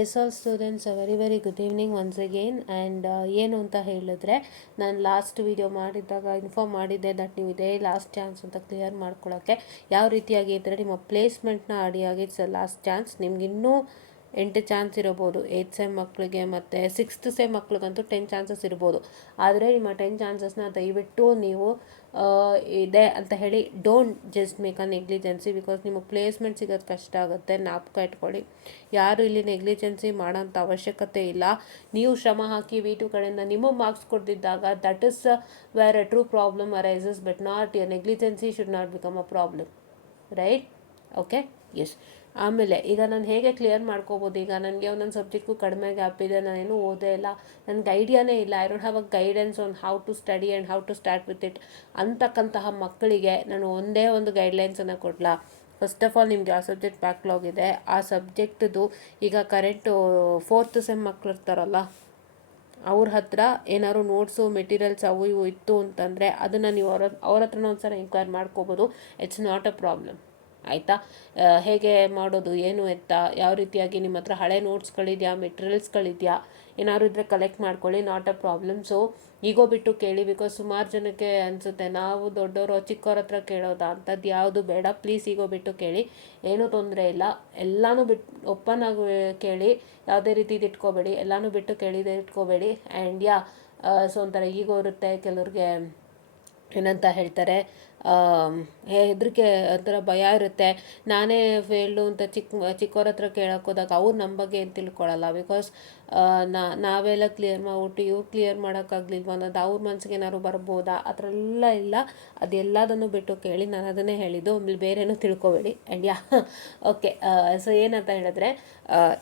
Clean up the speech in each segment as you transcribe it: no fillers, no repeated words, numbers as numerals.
S all students very very good evening once again and ಏನು ಅಂತ ಹೇಳಿದ್ರೆ ನಾನು ಲಾಸ್ಟ್ ವಿಡಿಯೋ ಮಾಡಿದ್ದಾಗ ಇನ್ಫಾರ್ಮ್ ಮಾಡಿದ್ದೆ ದಟ್ ನೀವು ಇದೇ ಲಾಸ್ಟ್ ಚಾನ್ಸ್ ಅಂತ ಕ್ಲಿಯರ್ ಮಾಡ್ಕೊಳ್ಳೋಕ್ಕೆ ಯಾವ ರೀತಿಯಾಗಿ ಇದ್ದರೆ ನಿಮ್ಮ ಪ್ಲೇಸ್ಮೆಂಟ್ನ ಆಡಿಯಾಗಿ ಇಟ್ಸ್ ಲಾಸ್ಟ್ ಚಾನ್ಸ್. ನಿಮ್ಗೆ ಇನ್ನೂ 8 ಚಾನ್ಸ್ ಇರಬಹುದು 8th ಸೆಮ್ ಮಕ್ಕಳಿಗೆ, ಮತ್ತು 6th ಸೆಮ್ ಮಕ್ಳಿಗಂತೂ 10 ಚಾನ್ಸಸ್ ಇರ್ಬೋದು. ಆದರೆ ನಿಮ್ಮ 10 ಚಾನ್ಸಸ್ನ ದಯವಿಟ್ಟು ನೀವು ಇದೆ ಅಂತ ಹೇಳಿ don't just make a negligence, because ನಿಮಗೆ ಪ್ಲೇಸ್ಮೆಂಟ್ ಸಿಗೋದು ಕಷ್ಟ ಆಗುತ್ತೆ. ಜ್ಞಾಪಕ ಇಟ್ಕೊಳ್ಳಿ, ಯಾರು ಇಲ್ಲಿ ನೆಗ್ಲಿಜೆನ್ಸಿ ಮಾಡೋಂಥ ಅವಶ್ಯಕತೆ ಇಲ್ಲ. ನೀವು ಶ್ರಮ ಹಾಕಿ V2 ಕಡೆಯಿಂದ ನಿಮಗೆ ಮಾರ್ಕ್ಸ್ ಕೊಡ್ತಿದ್ದಾಗ that is where a true problem arises, but not your negligency should not become a problem, right? Okay, yes. ಆಮೇಲೆ ಈಗ ನಾನು ಹೇಗೆ ಕ್ಲಿಯರ್ ಮಾಡ್ಕೋಬೋದು, ಈಗ ನನಗೆ ಒಂದೊಂದು ಸಬ್ಜೆಕ್ಟ್ಗೂ ಕಡಿಮೆ ಗ್ಯಾಪ್ ಇದೆ, ನಾನೇನು ಓದೇ ಇಲ್ಲ, ನನಗೆ ಐಡಿಯಾನೇ ಇಲ್ಲ, I don't have a guidance on how to study and how to start with it ಅಂತಕ್ಕಂತಹ ಮಕ್ಕಳಿಗೆ ನಾನು ಒಂದೇ ಒಂದು ಗೈಡ್ಲೈನ್ಸನ್ನು ಕೊಡಲಾ. ಫಸ್ಟ್ ಆಫ್ ಆಲ್, ನಿಮ್ಗೆ ಯಾವ ಸಬ್ಜೆಕ್ಟ್ ಬ್ಯಾಕ್ಲಾಗ್ ಇದೆ ಆ ಸಬ್ಜೆಕ್ಟ್ದು ಈಗ ಕರೆಂಟು 4th ಸೆಮ್ ಮಕ್ಳು ಇರ್ತಾರಲ್ಲ, ಅವ್ರ ಹತ್ರ ಏನಾದ್ರು ನೋಟ್ಸು ಮೆಟೀರಿಯಲ್ಸ್ ಅವು ಇವು ಇತ್ತು ಅಂತಂದರೆ ಅದನ್ನು ನೀವು ಅವ್ರ ಹತ್ರನ ಒಂದ್ಸಲ ಎಂಕ್ವೈರ್ ಮಾಡ್ಕೋಬೋದು. ಇಟ್ಸ್ ನಾಟ್ ಅ ಪ್ರಾಬ್ಲಮ್, ಆಯಿತಾ? ಹೇಗೆ ಮಾಡೋದು ಏನು ಎತ್ತ, ಯಾವ ರೀತಿಯಾಗಿ ನಿಮ್ಮ ಹತ್ರ ಹಳೆ ನೋಟ್ಸ್ಗಳಿದೆಯಾ, ಮೆಟೀರಿಯಲ್ಸ್ಗಳಿದೆಯಾ, ಏನಾದ್ರು ಇದ್ದರೆ ಕಲೆಕ್ಟ್ ಮಾಡ್ಕೊಳ್ಳಿ, ನಾಟ್ ಅ ಪ್ರಾಬ್ಲಮ್. ಸೊ ಈಗೋ ಬಿಟ್ಟು ಕೇಳಿ, ಬಿಕಾಸ್ ಸುಮಾರು ಜನಕ್ಕೆ ಅನಿಸುತ್ತೆ ನಾವು ದೊಡ್ಡವರು ಚಿಕ್ಕವ್ರ ಹತ್ರ ಕೇಳೋದಾ, ಅಂಥದ್ದು ಯಾವುದು ಬೇಡ. ಪ್ಲೀಸ್ ಈಗೋ ಬಿಟ್ಟು ಕೇಳಿ, ಏನೂ ತೊಂದರೆ ಇಲ್ಲ. ಎಲ್ಲನೂ ಬಿಟ್ಟು ಓಪನ್ ಆಗಿ ಕೇಳಿ, ಯಾವುದೇ ರೀತಿ ಇಟ್ಕೋಬೇಡಿ, ಎಲ್ಲನೂ ಬಿಟ್ಟು ಕೇಳಿದೆ ಇಟ್ಕೋಬೇಡಿ. ಆ್ಯಂಡ್ ಯಾ, ಸೊ ಒಂಥರ ಈಗೋ ಇರುತ್ತೆ ಕೆಲವ್ರಿಗೆ, ಏನಂತ ಹೇಳ್ತಾರೆ, ಹೆದರಿಕೆ, ಒಂಥರ ಭಯ ಇರುತ್ತೆ. ನಾನೇ ಫೇಲ್ಡು ಅಂತ ಚಿಕ್ಕವ್ರ ಹತ್ರ ಕೇಳಕ್ಕೆ ಹೋದಾಗ ಅವ್ರು ನಮ್ಮ ಬಗ್ಗೆ ಏನು ತಿಳ್ಕೊಳ್ಳಲ್ಲ. ಬಿಕಾಸ್ ನಾವೆಲ್ಲ ಕ್ಲಿಯರ್ ಮಾಡ್ಬಿಟ್ಟು ಇವ್ರು ಕ್ಲಿಯರ್ ಮಾಡೋಕ್ಕಾಗಲಿಲ್ವ ಅನ್ನೋದು ಅವ್ರ ಮನಸ್ಸಿಗೆ ಏನಾದ್ರು ಬರ್ಬೋದಾ, ಆ ಥರ ಎಲ್ಲ ಇಲ್ಲ. ಅದೆಲ್ಲದನ್ನು ಬಿಟ್ಟು ಕೇಳಿ, ನಾನು ಅದನ್ನೇ ಹೇಳಿದ್ದು, ಆಮೇಲೆ ಬೇರೇನೂ ತಿಳ್ಕೊಬೇಡಿ. And yeah, okay. ಸೊ ಏನಂತ ಹೇಳಿದ್ರೆ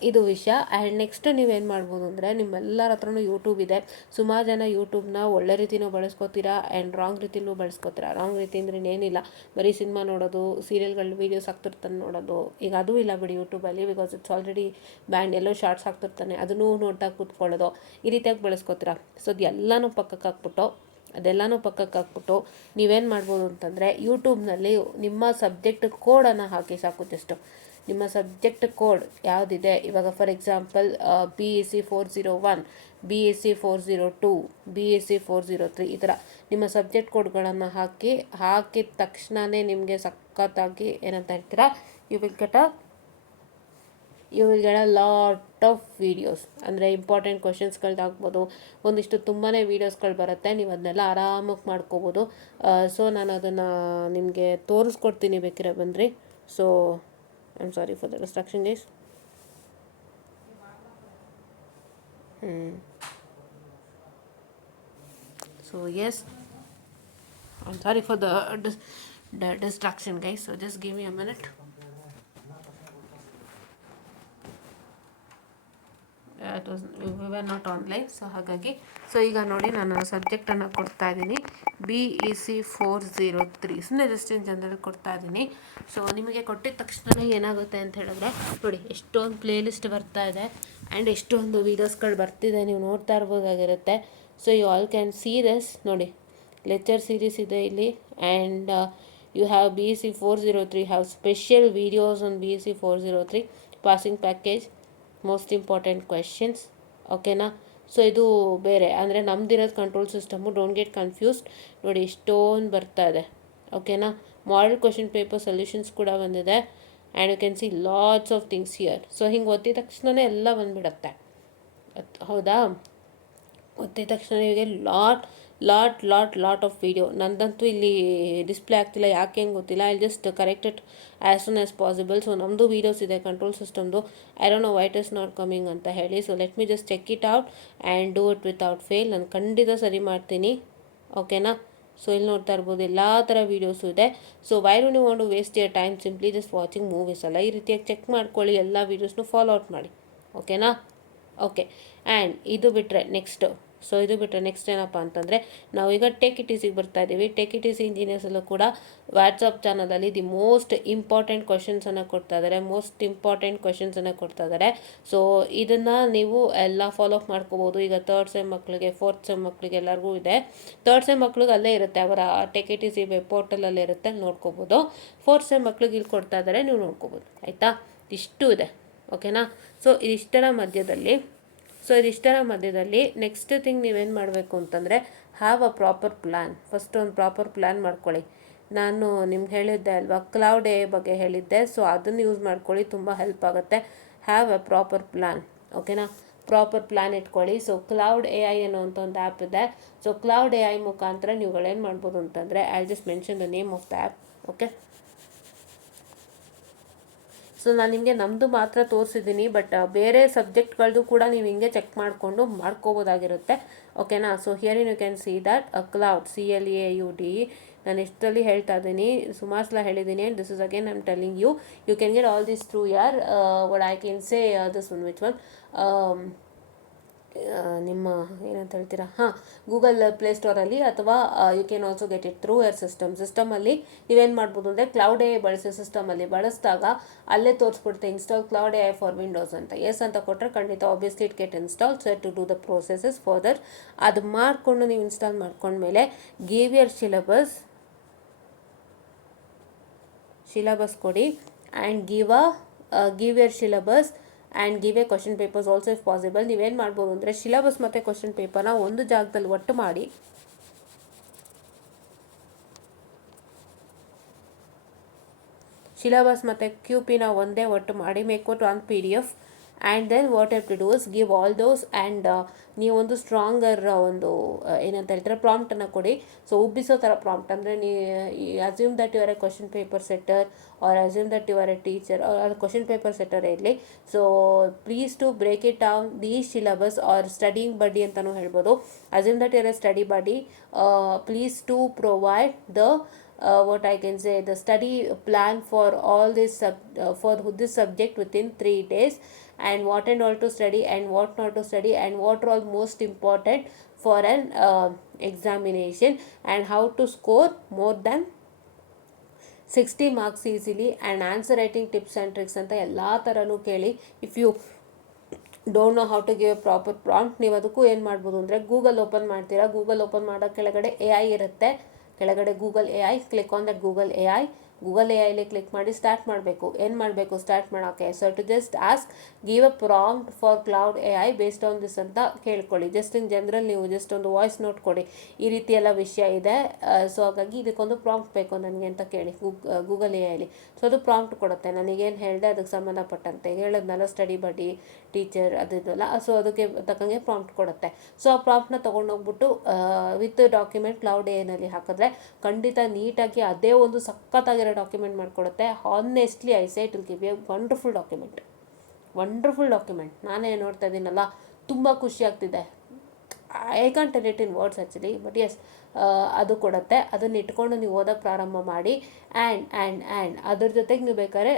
ಇದು ವಿಷಯ. ಆ್ಯಂಡ್ ನೆಕ್ಸ್ಟ್ ನೀವೇನು ಮಾಡ್ಬೋದು ಅಂದರೆ, ನಿಮ್ಮೆಲ್ಲರ ಹತ್ರನೂ ಯೂಟ್ಯೂಬ್ ಇದೆ. ಸುಮಾರು ಜನ ಯೂಟ್ಯೂಬ್ನ ಒಳ್ಳೆ ರೀತಿನೂ ಬಳಸ್ಕೋತೀರಾ ಆ್ಯಂಡ್ ರಾಂಗ್ ರೀತಿನೂ ಬಳಸ್ಕೋತೀರಾ. ರಾಂಗ್ ರೀತಿ ಅಂದರೆ ಏನಿಲ್ಲ, ಬರೀ ಸಿನಿಮಾ ನೋಡೋದು, ಸೀರಿಯಲ್ಗಳು ವೀಡಿಯೋಸ್ ಹಾಕ್ತಿರ್ತಾನೆ ನೋಡೋದು. ಈಗ ಅದೂ ಇಲ್ಲ ಬಿಡಿ ಯೂಟ್ಯೂಬಲ್ಲಿ, ಬಿಕಾಸ್ ಇಟ್ಸ್ ಆಲ್ರೆಡಿ ಬ್ಯಾಂಡ್. ಎಲ್ಲೋ ಶಾರ್ಟ್ಸ್ ಹಾಕ್ತಿರ್ತಾನೆ, ಅದನ್ನೂ ನೋಡ್ತಾ ಕೂತ್ಕೊಳ್ಳೋದು, ಈ ರೀತಿಯಾಗಿ ಬಳಸ್ಕೋತೀರಾ. ಸೊ ಅದೆಲ್ಲನೂ ಪಕ್ಕಕ್ಕೆ ಹಾಕ್ಬಿಟ್ಟು ನೀವೇನು ಮಾಡ್ಬೋದು ಅಂತಂದರೆ, ಯೂಟ್ಯೂಬ್ನಲ್ಲಿ ನಿಮ್ಮ ಸಬ್ಜೆಕ್ಟ್ ಕೋಡನ್ನು ಹಾಕಿ ಸಾಕು. ಜಸ್ಟು ನಿಮ್ಮ ಸಬ್ಜೆಕ್ಟ್ ಕೋಡ್ ಯಾವುದಿದೆ, ಇವಾಗ for example BSc 401, BSc 402, BSc 403, ಈ ಥರ ನಿಮ್ಮ ಸಬ್ಜೆಕ್ಟ್ ಕೋಡ್ಗಳನ್ನು ಹಾಕಿದ ತಕ್ಷಣವೇ ನಿಮಗೆ ಸಖತ್ತಾಗಿ ಏನಂತ ಹೇಳ್ತೀರಾ, you will get a lot of videos. ಅಂದರೆ ಇಂಪಾರ್ಟೆಂಟ್ ಕ್ವಶನ್ಸ್ಗಳ್ದಾಗ್ಬೋದು, ಒಂದಿಷ್ಟು ತುಂಬಾ ವೀಡಿಯೋಸ್ಗಳು ಬರುತ್ತೆ, ನೀವು ಅದನ್ನೆಲ್ಲ ಆರಾಮಾಗಿ ಮಾಡ್ಕೋಬೋದು. ಸೊ ನಾನು ಅದನ್ನು ನಿಮಗೆ ತೋರಿಸ್ಕೊಡ್ತೀನಿ, ಬೇಕಿರೋ ಬಂದ್ರಿ. So I am sorry for the distraction guys. So yes, I'm sorry for the distraction guys, so just give me a minute. We were not online, so ಹಾಗಾಗಿ. ಸೊ ಈಗ ನೋಡಿ, ನಾನು ಸಬ್ಜೆಕ್ಟನ್ನು ಕೊಡ್ತಾ ಇದ್ದೀನಿ, BEC 403. ಸುಮ್ಮನೆ ಜಸ್ಟ್ ಇನ್ ಜನರಲ್ ಕೊಡ್ತಾ ಇದ್ದೀನಿ. So ನಿಮಗೆ ಕೊಟ್ಟಿದ ತಕ್ಷಣ ಏನಾಗುತ್ತೆ ಅಂತ ಹೇಳಿದ್ರೆ, ನೋಡಿ ಎಷ್ಟೊಂದು ಪ್ಲೇಲಿಸ್ಟ್ ಬರ್ತಾ ಇದೆ ಆ್ಯಂಡ್ ಎಷ್ಟೊಂದು ವೀಡಿಯೋಸ್ಗಳು ಬರ್ತಿದೆ, ನೀವು ನೋಡ್ತಾ ಇರ್ಬೋದಾಗಿರುತ್ತೆ. So you all can see this. ನೋಡಿ, ಲೆಕ್ಚರ್ ಸೀರೀಸ್ ಇದೆ ಇಲ್ಲಿ, and you have BEC 403 have special videos on BEC 403 passing package, most important questions. ಓಕೆನಾ? ಸೊ ಇದು ಬೇರೆ, ಅಂದರೆ ನಮ್ದಿರೋದು control system, don't get confused. ನೋಡಿ ಎಷ್ಟೊಂದು ಬರ್ತಾ ಇದೆ. ಓಕೆನಾ? ಮಾಡೆಲ್ ಕ್ವೆಶನ್ ಪೇಪರ್ ಸೊಲ್ಯೂಷನ್ಸ್ ಕೂಡ ಬಂದಿದೆ, and you can see lots of things here. So ಹಿಂಗೆ ಒತ್ತಿದ ತಕ್ಷಣವೇ ಎಲ್ಲ ಬಂದುಬಿಡತ್ತೆ, ಹೌದಾ? ಒತ್ತಿದ ತಕ್ಷಣ ನಿಮಗೆ ಲಾಟ್ ಆಫ್ ವೀಡಿಯೋ. ನಂದಂತೂ ಇಲ್ಲಿ ಡಿಸ್ಪ್ಲೇ ಆಗ್ತಿಲ್ಲ, ಯಾಕೆ ಹೆಂಗೆ ಗೊತ್ತಿಲ್ಲ. I just correct it as soon as possible. So ನಮ್ಮದು ವೀಡಿಯೋಸ್ ಇದೆ ಕಂಟ್ರೋಲ್ ಸಿಸ್ಟಮ್ದು, I don't know why it is not coming ಅಂತ ಹೇಳಿ. So let me just check it out and do it without fail. ನಾನು ಖಂಡಿತ ಸರಿ ಮಾಡ್ತೀನಿ, ಓಕೆನಾ? ಸೊ ಇಲ್ಲಿ ನೋಡ್ತಾ ಇರ್ಬೋದು, ಎಲ್ಲ ಥರ ವೀಡಿಯೋಸು ಇದೆ. So why don't you want to waste your time simply just watching movies ಅಲ್ಲ, ಈ ರೀತಿಯಾಗಿ ಚೆಕ್ ಮಾಡ್ಕೊಳ್ಳಿ, ಎಲ್ಲ ವೀಡಿಯೋಸ್ನು ಫಾಲೋ ಔಟ್ ಮಾಡಿ, ಓಕೆನಾ? ಓಕೆ. ಆ್ಯಂಡ್ ಇದು ಬಿಟ್ಟರೆ ನೆಕ್ಸ್ಟ್ ಏನಪ್ಪ ಅಂತಂದರೆ, ನಾವೀಗ ಟೇಕ್ ಇಟ್ ಈಸಿಗೆ ಬರ್ತಾ ಇದ್ದೀವಿ. ಟೇಕ್ ಇಟ್ ಈಸಿ ಇಂಜಿನಿಯರ್ಸಲ್ಲೂ ಕೂಡ ವಾಟ್ಸಪ್ ಚಾನಲಲ್ಲಿ ದಿ ಮೋಸ್ಟ್ ಇಂಪಾರ್ಟೆಂಟ್ ಕ್ವಶನ್ಸನ್ನು ಕೊಡ್ತಾ ಇದ್ದಾರೆ. ಸೊ ಇದನ್ನು ನೀವು ಎಲ್ಲ ಫಾಲೋ ಅಪ್ ಮಾಡ್ಕೋಬೋದು. ಈಗ 3rd ಸೆಮ್ ಮಕ್ಕಳಿಗೆ, 4th ಸೆಮ್ ಮಕ್ಕಳಿಗೆ ಎಲ್ಲರಿಗೂ ಇದೆ. 3rd ಸೆಮ್ ಮಕ್ಳಿಗೆ ಅಲ್ಲೇ ಇರುತ್ತೆ, ಅವರ ಟೇಕ್ ಇಟ್ ಈಸಿ ವೆಬ್ ಪೋರ್ಟಲಲ್ಲೇ ಇರುತ್ತೆ, ನೋಡ್ಕೋಬೋದು. 4th ಸೆಮ್ ಮಕ್ಳಿಗೆ ಇಲ್ಲಿ ಕೊಡ್ತಾ ಇದ್ದಾರೆ, ನೀವು ನೋಡ್ಕೋಬೋದು, ಆಯಿತಾ? ಇಷ್ಟು ಇದೆ, ಓಕೆನಾ. ಸೊ ಇದಿಷ್ಟರ ಮಧ್ಯದಲ್ಲಿ ನೆಕ್ಸ್ಟ್ ಥಿಂಗ್ ನೀವೇನು ಮಾಡಬೇಕು ಅಂತಂದರೆ have a proper plan. First ಒಂದು ಪ್ರಾಪರ್ ಪ್ಲ್ಯಾನ್ ಮಾಡ್ಕೊಳ್ಳಿ. ನಾನು ನಿಮ್ಗೆ ಹೇಳಿದ್ದೆ ಅಲ್ವಾ, ಕ್ಲೌಡ್ ಎ ಬಗ್ಗೆ ಹೇಳಿದ್ದೆ. ಸೊ ಅದನ್ನು ಯೂಸ್ ಮಾಡ್ಕೊಳ್ಳಿ, ತುಂಬ ಹೆಲ್ಪ್ ಆಗುತ್ತೆ. ಹ್ಯಾವ್ ಅ ಪ್ರಾಪರ್ ಪ್ಲ್ಯಾನ್, ಓಕೆನಾ. ಪ್ರಾಪರ್ ಪ್ಲ್ಯಾನ್ ಇಟ್ಕೊಳ್ಳಿ. ಸೊ ಕ್ಲೌಡ್ ಎ ಐ ಅನ್ನೋಂಥ ಒಂದು ಆ್ಯಪ್ ಇದೆ. ಸೊ ಕ್ಲೌಡ್ ಎ ಐ ಮುಖಾಂತರ ನೀವುಗಳೇನು ಮಾಡ್ಬೋದು ಅಂತಂದರೆ, I just mention the name of the app, okay. So ನಾನು ನಿಮಗೆ ನಮ್ಮದು ಮಾತ್ರ ತೋರಿಸಿದ್ದೀನಿ, ಬಟ್ ಬೇರೆ ಸಬ್ಜೆಕ್ಟ್ಗಳದ್ದು ಕೂಡ ನೀವು ಹಿಂಗೆ ಚೆಕ್ ಮಾಡಿಕೊಂಡು ಮಾಡ್ಕೋಬೋದಾಗಿರುತ್ತೆ, ಓಕೆನಾ. So here you can see that Claude CLAUD. ನಾನು ಎಷ್ಟರಲ್ಲಿ ಹೇಳ್ತಾ ಇದ್ದೀನಿ, ಸುಮಾರು ಸಲ ಹೇಳಿದ್ದೀನಿ. And this is again I am telling you can get all this through your what I can say this one which one ನಿಮ್ಮ ಏನಂತ ಹೇಳ್ತೀರಾ, ಗೂಗಲ್ ಪ್ಲೇಸ್ಟೋರಲ್ಲಿ, ಅಥವಾ you can also get it through your ಸಿಸ್ಟಮಲ್ಲಿ ನೀವೇನು ಮಾಡ್ಬೋದು ಅಂದರೆ ಕ್ಲೌಡ್ ಎ ಬಳಸಿ ಸಿಸ್ಟಮಲ್ಲಿ ಬಳಸಿದಾಗ ಅಲ್ಲೇ ತೋರಿಸ್ಬಿಡುತ್ತೆ install Claude A I for Windows ಅಂತ. ಎಸ್ ಅಂತ ಕೊಟ್ಟರೆ ಖಂಡಿತ obviously it get install. So to do the processes further ಅದು ಮಾಡಿಕೊಂಡು ನೀವು ಇನ್ಸ್ಟಾಲ್ ಮಾಡ್ಕೊಂಡ್ಮೇಲೆ ಗಿವ್ ಯರ್ ಸಿಲಬಸ್ ಕೊಡಿ and give your syllabus and give a question papers also if possible. ನೀವೇನು ಮಾಡ್ಬೋದು ಅಂದರೆ ಸಿಲಬಸ್ ಮತ್ತು ಕ್ವಶನ್ ಪೇಪರ್ನ ಒಂದು ಜಾಗದಲ್ಲಿ ಒಟ್ಟು ಮಾಡಿ ಸಿಲಬಸ್ ಮತ್ತು QPನ ಒಂದೇ ಒಟ್ಟು ಮಾಡಿ make out on PDF. And then what have to do is give all those. And ನೀವೊಂದು ಸ್ಟ್ರಾಂಗರ್ ಒಂದು ಏನಂತ ಹೇಳ್ತಾರೆ ಪ್ರಾಂಪ್ಟನ್ನು ಕೊಡಿ. ಸೊ ಉಬ್ಬಿಸೋ ಥರ ಪ್ರಾಂಪ್ಟ್ ಅಂದರೆ assume that you are a question paper setter or assume that you are a teacher or question paper setter ಇರಲಿ. So please to break it down the syllabus or studying buddy ಅಂತಲೂ ಹೇಳ್ಬೋದು. Assume that you are a study buddy. Please to provide the what I can say the study plan for all this for this subject within 3 days, and what and all to study and what not to study, and what are all most important for an examination, and how to score more than 60 marks easily, and answer writing tips and tricks ಅಂತ ಎಲ್ಲ ಥರನೂ ಕೇಳಿ. If you don't know how to give a proper prompt, ನೀವು ಅದಕ್ಕೂ ಏನು ಮಾಡ್ಬೋದು ಅಂದರೆ Google open ಮಾಡ್ತೀರಾ. ಗೂಗಲ್ ಓಪನ್ ಮಾಡೋ ಕೆಳಗಡೆ AI ಇರುತ್ತೆ, ಕೆಳಗಡೆ Google AI, click on that Google AI click ಮಾಡಿ ಸ್ಟಾರ್ಟ್ ಮಾಡಬೇಕು. ಏನು ಮಾಡಬೇಕು ಸ್ಟಾರ್ಟ್ ಮಾಡೋಕ್ಕೆ? So to just ask give a prompt for Claude AI based on this ಅಂತ ಕೇಳ್ಕೊಳ್ಳಿ. ಜಸ್ಟ್ ಇನ್ ಜನರಲ್ ನೀವು ಜಸ್ಟ್ ಒಂದು ವಾಯ್ಸ್ ನೋಟ್ ಕೊಡಿ, ಈ ರೀತಿ ಎಲ್ಲ ವಿಷಯ ಇದೆ, ಸೊ ಹಾಗಾಗಿ ಇದಕ್ಕೊಂದು ಪ್ರಾಂಪ್ಟ್ ಬೇಕು ನನಗೆ ಅಂತ ಕೇಳಿ ಗೂಗಲ್ AIಲಿ. ಸೊ ಅದು ಪ್ರಾಂಪ್ಟ್ ಕೊಡುತ್ತೆ. ನನಗೇನು ಹೇಳಿದೆ ಅದಕ್ಕೆ ಸಂಬಂಧಪಟ್ಟಂತೆ ಹೇಳಿದ್ನಲ್ಲ, ಸ್ಟಡಿ ಬಡಿ, ಟೀಚರ್ ಅದಿದೆಲ್ಲ. ಸೊ ಅದಕ್ಕೆ ತಕ್ಕಂಗೆ ಪ್ರಾಂಪ್ಟ್ ಕೊಡುತ್ತೆ. ಸೊ ಆ ಪ್ರಾಂಪ್ಟ್ನ ತೊಗೊಂಡೋಗ್ಬಿಟ್ಟು ವಿತ್ ಡಾಕ್ಯುಮೆಂಟ್ ಕ್ಲೌಡ್ AIನಲ್ಲಿ ಹಾಕಿದ್ರೆ ಖಂಡಿತ ನೀಟಾಗಿ ಅದೇ ಒಂದು ಸಖತ್ತಾಗಿರೋ ಡಾಕ್ಯುಮೆಂಟ್ ಮಾಡಿಕೊಡುತ್ತೆ. Honestly I say it will give a wonderful document. ನಾನೇ ನೋಡ್ತಾ ಇದ್ದೀನಲ್ಲ, ತುಂಬ ಖುಷಿ ಆಗ್ತಿದೆ. I can't tell it in words actually, but yes ಅದು ಕೊಡುತ್ತೆ. ಅದನ್ನು ಇಟ್ಕೊಂಡು ನೀವು ಓದೋಕ್ಕೆ ಪ್ರಾರಂಭ ಮಾಡಿ. ಆ್ಯಂಡ್ ಅದ್ರ ಜೊತೆಗೆ ನೀವು ಬೇಕಾದ್ರೆ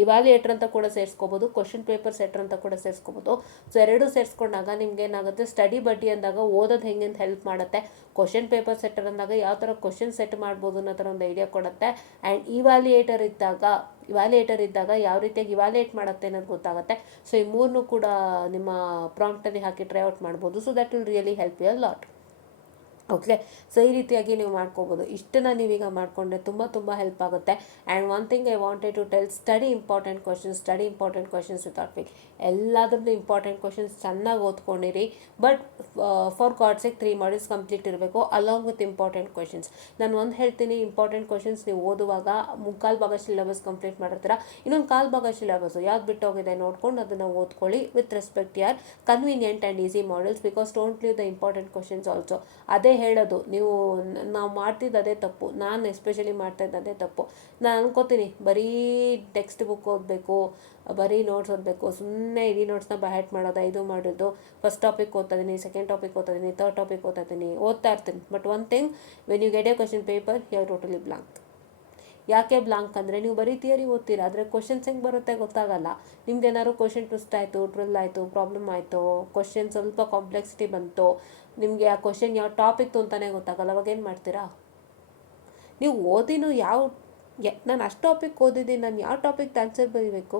ಇವಾಲ್ಯುಯೇಟರ್ ಅಂತ ಕೂಡ ಸೇರಿಸ್ಕೋಬೋದು, ಕ್ವಶನ್ ಪೇಪರ್ ಸೆಟ್ಟರ್ ಅಂತ ಕೂಡ ಸೇರಿಸ್ಕೋಬೋದು. ಸೊ ಎರಡೂ ಸೇರಿಸ್ಕೊಂಡಾಗ ನಿಮ್ಗೆ ಏನಾಗುತ್ತೆ, ಸ್ಟಡಿ ಬಡ್ಡಿ ಅಂದಾಗ ಓದೋದು ಹೆಂಗೆ ಅಂತ ಹೆಲ್ಪ್ ಮಾಡುತ್ತೆ. ಕ್ವಶನ್ ಪೇಪರ್ ಸೆಟ್ಟರ್ ಅಂದಾಗ ಯಾವ ಥರ ಕ್ವಶನ್ ಸೆಟ್ ಮಾಡ್ಬೋದು ಅನ್ನೋ ಥರ ಒಂದು ಐಡಿಯಾ ಕೊಡುತ್ತೆ. ಆ್ಯಂಡ್ ಇವಾಲ್ಯುಯೇಟರ್ ಇದ್ದಾಗ ಯಾವ ರೀತಿಯಾಗಿ ಇವಾಲ್ಯುಯೇಟ್ ಮಾಡುತ್ತೆ ಅನ್ನೋದು ಗೊತ್ತಾಗುತ್ತೆ. ಸೊ ಈ ಮೂರನ್ನೂ ಕೂಡ ನಿಮ್ಮ ಪ್ರಾಂಪ್ಟಲ್ಲಿ ಹಾಕಿ ಟ್ರೈ ಔಟ್ ಮಾಡ್ಬೋದು. So that will really help you a lot. Okay, so ಈ ರೀತಿಯಾಗಿ ನೀವು ಮಾಡ್ಕೋಬೋದು. ಇಷ್ಟನ್ನು ನೀವೀಗ ಮಾಡಿಕೊಂಡ್ರೆ ತುಂಬ ಹೆಲ್ಪ್ ಆಗುತ್ತೆ. And one thing I wanted to tell, study important questions without fail. ಎಲ್ಲಾದ್ರದ್ದು ಇಂಪಾರ್ಟೆಂಟ್ ಕ್ವಶನ್ಸ್ ಚೆನ್ನಾಗಿ ಓದ್ಕೊಂಡಿರಿ. But for god sake 3 modules complete ಇರಬೇಕು ಅಲಾಂಗ್ ವಿತ್ ಇಂಪಾರ್ಟೆಂಟ್ ಕ್ವಶನ್ಸ್. ನಾನು ಒಂದು ಹೇಳ್ತೀನಿ, ಇಂಪಾರ್ಟೆಂಟ್ ಕ್ವಶನ್ಸ್ ನೀವು ಓದುವಾಗ ಮುಕ್ಕಾಲು ಭಾಗ ಸಿಲೆಬಸ್ ಕಂಪ್ಲೀಟ್ ಮಾಡಿರ್ತೀರ, ಇನ್ನೊಂದು ಕಾಲು ಭಾಗ ಸಿಲೆಬಸ್ಸು ಯಾವ್ದು ಬಿಟ್ಟೋಗಿದೆ ನೋಡ್ಕೊಂಡು ಅದನ್ನು ಓದ್ಕೊಳ್ಳಿ ವಿತ್ ರೆಸ್ಪೆಕ್ಟ್ ಯಾರ್ convenient and easy modules, because don't leave the important questions also. ಅದೇ ಹೇಳೋದು, ನಾವು ಮಾಡ್ತಿದ್ದು ಅದೇ ತಪ್ಪು. ನಾನು ಎಸ್ಪೆಷಲಿ ಮಾಡ್ತಾಯಿದ್ದು ಅದೇ ತಪ್ಪು. ನಾನು ಅನ್ಕೋತೀನಿ ಬರೀ ಟೆಕ್ಸ್ಟ್ ಬುಕ್ ಓದಬೇಕು, ಬರೀ ನೋಟ್ಸ್ ಓದಬೇಕು, ಸುಮ್ಮನೆ ಇಡೀ ನೋಟ್ಸ್ನ ಬಹ್ಯಾಟ್ ಮಾಡೋದು, ಇದು ಮಾಡೋದು. ಫಸ್ಟ್ ಟಾಪಿಕ್ ಓದ್ತಾ ಇದ್ದೀನಿ, ಸೆಕೆಂಡ್ ಟಾಪಿಕ್ ಓದ್ತಾ ಇದ್ದೀನಿ, ಥರ್ಡ್ ಟಾಪಿಕ್ ಓದ್ತಾ ಇರ್ತೀನಿ. But one thing, when you get a question paper you are totally blank. ಯಾಕೆ ಬ್ಲಾಂಕ್ ಅಂದರೆ ನೀವು ಬರೀ ಥಿಯರಿ ಓದ್ತೀರಾ, ಆದರೆ ಕ್ವಶನ್ಸ್ ಹೆಂಗೆ ಬರುತ್ತೆ ಗೊತ್ತಾಗಲ್ಲ. ನಿಮ್ಗೆ ಏನಾದ್ರು ಕ್ವಶನ್ ಟ್ವಿಸ್ಟ್ ಆಯಿತು, ಟ್ರಿಲ್ ಆಯಿತು, ಪ್ರಾಬ್ಲಮ್ ಆಯಿತು, ಕ್ವಶನ್ ಸ್ವಲ್ಪ ಕಾಂಪ್ಲೆಕ್ಸಿಟಿ ಬಂತು, ನಿಮಗೆ ಆ ಕ್ವಶನ್ ಯಾವ ಟಾಪಿಕ್ತು ಅಂತಲೇ ಗೊತ್ತಾಗಲ್ಲ. ಅವಾಗ ಏನು ಮಾಡ್ತೀರಾ? ನೀವು ಓದಿನೂ ನಾನು ಅಷ್ಟು ಟಾಪಿಕ್ ಓದಿದ್ದೀನಿ, ನಾನು ಯಾವ ಟಾಪಿಕ್ದು ಆನ್ಸರ್ ಬರೀಬೇಕು?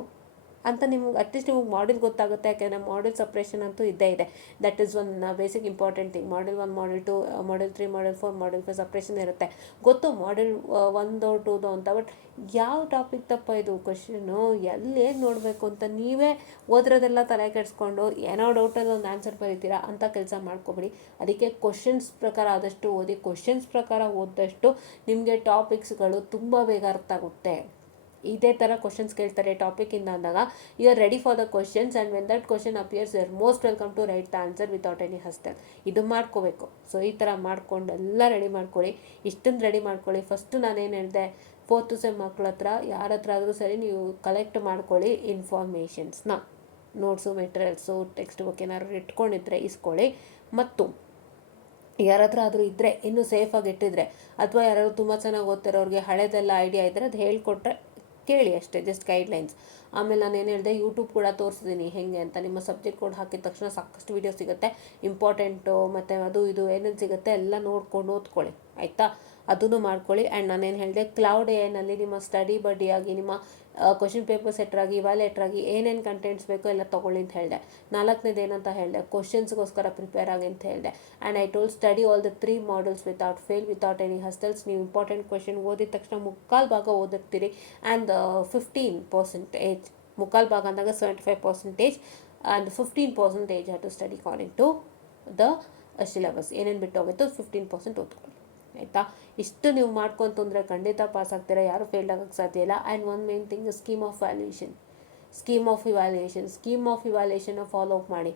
ಅಂತ ನಿಮ್ಗೆ ಅಟ್ಲೀಸ್ಟ್ ನಿಮಗೆ ಮಾಡೆಲ್ ಗೊತ್ತಾಗುತ್ತೆ. ಯಾಕೆಂದರೆ ಮಾಡೆಲ್ ಸಪ್ರೇಷನ್ ಅಂತೂ ಇದ್ದೇ ಇದೆ. That is one basic important thing. Model 1, model 2, model 3, model 4, model 5 suppression ಇರುತ್ತೆ. ಗೊತ್ತು ಮಾಡೆಲ್ 1 2 ಅಂತ. ಬಟ್ ಯಾವ ಟಾಪಿಕ್ ತಪ್ಪ ಇದು ಕ್ವಶನು, ಎಲ್ಲಿ ಏನು ನೋಡಬೇಕು ಅಂತ ನೀವೇ ಓದಿರೋದೆಲ್ಲ ತಲೆ ಕೆಡಿಸ್ಕೊಂಡು ಏನೋ ಡೌಟಲ್ಲಿ ಒಂದು ಆನ್ಸರ್ ಬರೀತೀರಾ ಅಂತ ಕೆಲಸ ಮಾಡ್ಕೊಬೇಡಿ. ಅದಕ್ಕೆ ಕ್ವಶನ್ಸ್ ಪ್ರಕಾರ ಆದಷ್ಟು ಓದಿ. ಕ್ವಶನ್ಸ್ ಪ್ರಕಾರ ಓದಿದಷ್ಟು ನಿಮಗೆ ಟಾಪಿಕ್ಸ್ಗಳು ತುಂಬ ಬೇಗ ಅರ್ಥ ಆಗುತ್ತೆ. ಇದೇ ಥರ ಕ್ವಶನ್ಸ್ ಕೇಳ್ತಾರೆ ಟಾಪಿಕಿಂದ ಅಂದಾಗ you are ready for the questions and when that question appears you are most welcome to write the answer without any hassle. ಇದು ಮಾಡ್ಕೋಬೇಕು. ಸೊ ಈ ಥರ ಮಾಡ್ಕೊಂಡು ಎಲ್ಲ ರೆಡಿ ಮಾಡ್ಕೊಳ್ಳಿ. ಇಷ್ಟನ್ನು ರೆಡಿ ಮಾಡ್ಕೊಳ್ಳಿ. ಫಸ್ಟು ನಾನೇನು ಹೇಳಿದೆ, 4th ಸೆಮ್ ಮಕ್ಳ ಹತ್ರ ಯಾರ ಹತ್ರ ಆದರೂ ಸರಿ ನೀವು ಕಲೆಕ್ಟ್ ಮಾಡ್ಕೊಳ್ಳಿ ಇನ್ಫಾರ್ಮೇಷನ್ಸ್ನ. ನೋಟ್ಸು, ಮೆಟೀರಿಯಲ್ಸು, ಟೆಕ್ಸ್ಟ್ ಬುಕ್ ಏನಾದ್ರು ಇಟ್ಕೊಂಡಿದ್ರೆ ಇಸ್ಕೊಳ್ಳಿ. ಮತ್ತು ಯಾರ ಹತ್ರ ಆದರೂ ಇದ್ದರೆ ಇನ್ನೂ ಸೇಫಾಗಿ ಇಟ್ಟಿದ್ರೆ, ಅಥವಾ ಯಾರಾದ್ರು ತುಂಬ ಚೆನ್ನಾಗಿ ಓದ್ತಿರೋರಿಗೆ ಹಳೆದೆಲ್ಲ ಐಡಿಯಾ ಇದ್ದರೆ ಅದು ಹೇಳ್ಕೊಟ್ರೆ ಕೇಳಿ ಅಷ್ಟೇ, ಜಸ್ಟ್ ಗೈಡ್ಲೈನ್ಸ್. ಆಮೇಲೆ ನಾನು ಏನು ಹೇಳಿದೆ, ಯೂಟ್ಯೂಬ್ ಕೂಡ ತೋರಿಸಿದ್ದೀನಿ ಹೇಗೆ ಅಂತ. ನಿಮ್ಮ ಸಬ್ಜೆಕ್ಟ್ ಕೋಡ್ ಹಾಕಿದ ತಕ್ಷಣ ಸಾಕಷ್ಟು ವೀಡಿಯೋ ಸಿಗುತ್ತೆ, ಇಂಪಾರ್ಟೆಂಟು ಮತ್ತು ಅದು ಇದು ಏನೇನು ಸಿಗುತ್ತೆ ಎಲ್ಲ ನೋಡ್ಕೊಂಡು ಓದ್ಕೊಳ್ಳಿ, ಆಯಿತಾ? ಅದನ್ನು ಮಾಡ್ಕೊಳ್ಳಿ. ಆ್ಯಂಡ್ ನಾನೇನು ಹೇಳಿದೆ, ಕ್ಲೌಡ್ ಎನಲ್ಲಿ ನಿಮ್ಮ ಸ್ಟಡಿ ಬಡ್ಡಿಯಾಗಿ, ನಿಮ್ಮ ಕ್ವಶನ್ ಪೇಪರ್ ಸೆಟ್ರಾಗಿ, ಇವ್ಯಾಲೇಟ್ರಾಗಿ ಏನೇನು ಕಂಟೆಂಟ್ಸ್ ಬೇಕೋ ಎಲ್ಲ ತೊಗೊಳ್ಳಿ ಅಂತ ಹೇಳಿದೆ. 4ನೇದು ಏನಂತ ಹೇಳಿದೆ, ಕ್ವಶನ್ಸ್ಗೋಸ್ಕರ ಪ್ರಿಪೇರ್ ಆಗಿ ಅಂತ ಹೇಳಿದೆ. And I told study all the 3 modules without fail, without any hustles. ನೀವು ಇಂಪಾರ್ಟೆಂಟ್ ಕ್ವಶನ್ ಓದಿದ ತಕ್ಷಣ ಮುಕ್ಕಾಲು ಭಾಗ ಓದಿರ್ತೀರಿ. ಆ್ಯಂಡ್ 15%, ಮುಕ್ಕಾಲು ಭಾಗ ಅಂದಾಗ 75%, and 15% have to study according to the syllabus. ಏನೇನು ಬಿಟ್ಟು ಹೋಗಿತ್ತು 15% ಓದ್ಕೊಳ್ಳಿ, ಆಯಿತಾ? ಇಷ್ಟು ನೀವು ಮಾಡ್ಕೊಂತಂದರೆ ಖಂಡಿತ ಪಾಸ್ ಆಗ್ತೀರಾ, ಯಾರು ಫೇಲ್ ಆಗೋಕ್ಕೆ ಸಾಧ್ಯ ಇಲ್ಲ. And one main thing, scheme of evaluation follow up ಮಾಡಿ.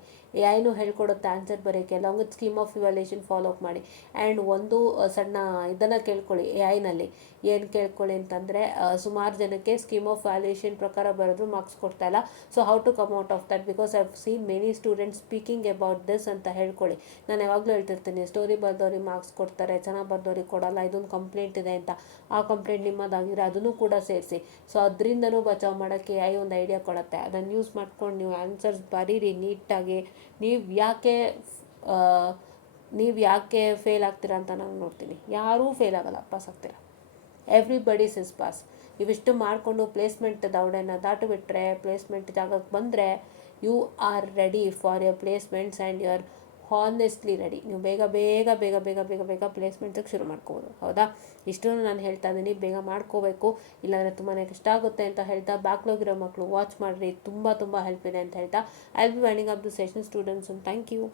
ಐನು ಹೇಳ್ಕೊಡುತ್ತೆ ಆನ್ಸರ್ ಬರೋಕ್ಕೆ, along with scheme of evaluation follow up ಮಾಡಿ. ಆ್ಯಂಡ್ ಒಂದು ಸಣ್ಣ ಇದನ್ನು ಕೇಳ್ಕೊಳ್ಳಿ, ಐನಲ್ಲಿ ಏನು ಕೇಳ್ಕೊಳ್ಳಿ ಅಂತಂದರೆ, ಸುಮಾರು ಜನಕ್ಕೆ ಸ್ಕೀಮ್ ಆಫ್ ವ್ಯಾಲ್ಯೂಯೇಷನ್ ಪ್ರಕಾರ ಬರೆದ್ರು ಮಾರ್ಕ್ಸ್ ಕೊಡ್ತಾಯಿಲ್ಲ. So how to come out of that, because I have seen many students speaking about this ಅಂತ ಹೇಳ್ಕೊಳ್ಳಿ. ನಾನು ಯಾವಾಗಲೂ ಹೇಳ್ತಿರ್ತೀನಿ, ಸ್ಟೋರಿ ಬರ್ದವ್ರಿಗೆ ಮಾರ್ಕ್ಸ್ ಕೊಡ್ತಾರೆ, ಚೆನ್ನಾಗಿ ಬರ್ದವ್ರಿಗೆ ಕೊಡಲ್ಲ, ಇದೊಂದು ಕಂಪ್ಲೇಂಟ್ ಇದೆ ಅಂತ. ಆ ಕಂಪ್ಲೇಂಟ್ ನಿಮ್ಮದಾಗಿದ್ರೆ ಅದನ್ನು ಕೂಡ ಸೇರಿಸಿ. ಸೊ ಅದರಿಂದನೂ ಬಚಾವ್ ಮಾಡೋಕ್ಕೆ ಒಂದು ಐಡಿಯಾ ಕೊಡುತ್ತೆ. ಅದನ್ನು ಯೂಸ್ ಮಾಡ್ಕೊಂಡು ನೀವು ಆನ್ಸರ್ಸ್ ಬರೀರಿ ನೀಟಾಗಿ. ನೀವು ಯಾಕೆ ಫೇಲ್ ಆಗ್ತೀರಾ ಅಂತ ನಾನು ನೋಡ್ತೀನಿ. ಯಾರೂ ಫೇಲ್ ಆಗಲ್ಲ, ಪಾಸ್ ಆಗ್ತೀರಾ. Everybody is pass. ಇವಿಷ್ಟು ಮಾಡಿಕೊಂಡು ಪ್ಲೇಸ್ಮೆಂಟ್ ದೌಡೆನ ದಾಟಿಬಿಟ್ರೆ, ಪ್ಲೇಸ್ಮೆಂಟ್ ಜಾಗಕ್ಕೆ ಬಂದರೆ you are ready for your placements and you are honestly ready. ನೀವು ಬೇಗ ಬೇಗ ಬೇಗ ಬೇಗ ಬೇಗ ಬೇಗ ಪ್ಲೇಸ್ಮೆಂಟಿಗೆ ಶುರು ಮಾಡ್ಕೋಬೋದು, ಹೌದಾ? ಇಷ್ಟನ್ನು ನಾನು ಹೇಳ್ತಾ ಇದ್ದೀನಿ, ಬೇಗ ಮಾಡ್ಕೋಬೇಕು, ಇಲ್ಲಾಂದರೆ ತುಂಬಾ ಕಷ್ಟ ಆಗುತ್ತೆ ಅಂತ ಹೇಳ್ತಾ, ಬ್ಯಾಕ್ಲಾಗ್ ಇರೋ ಮಕ್ಕಳು ವಾಚ್ ಮಾಡಿರಿ, ತುಂಬ ಹೆಲ್ಪ್ ಇದೆ ಅಂತ ಹೇಳ್ತಾ, I will be winding up the session students. Thank you.